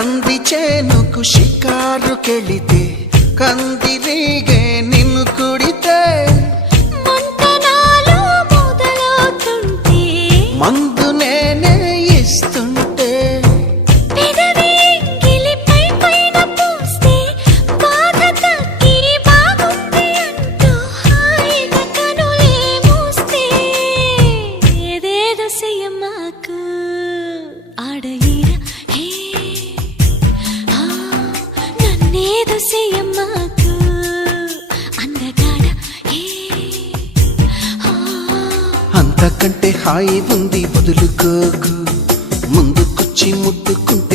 కంది చేనుకు షికారుకెళితే కందిరీగే నిన్ను కుడితే మందు నేనే ఇస్తుంటే అంతకంటే హాయి ఉంది వదులుకోకు ముందుకొచ్చి ముద్దుకుంటే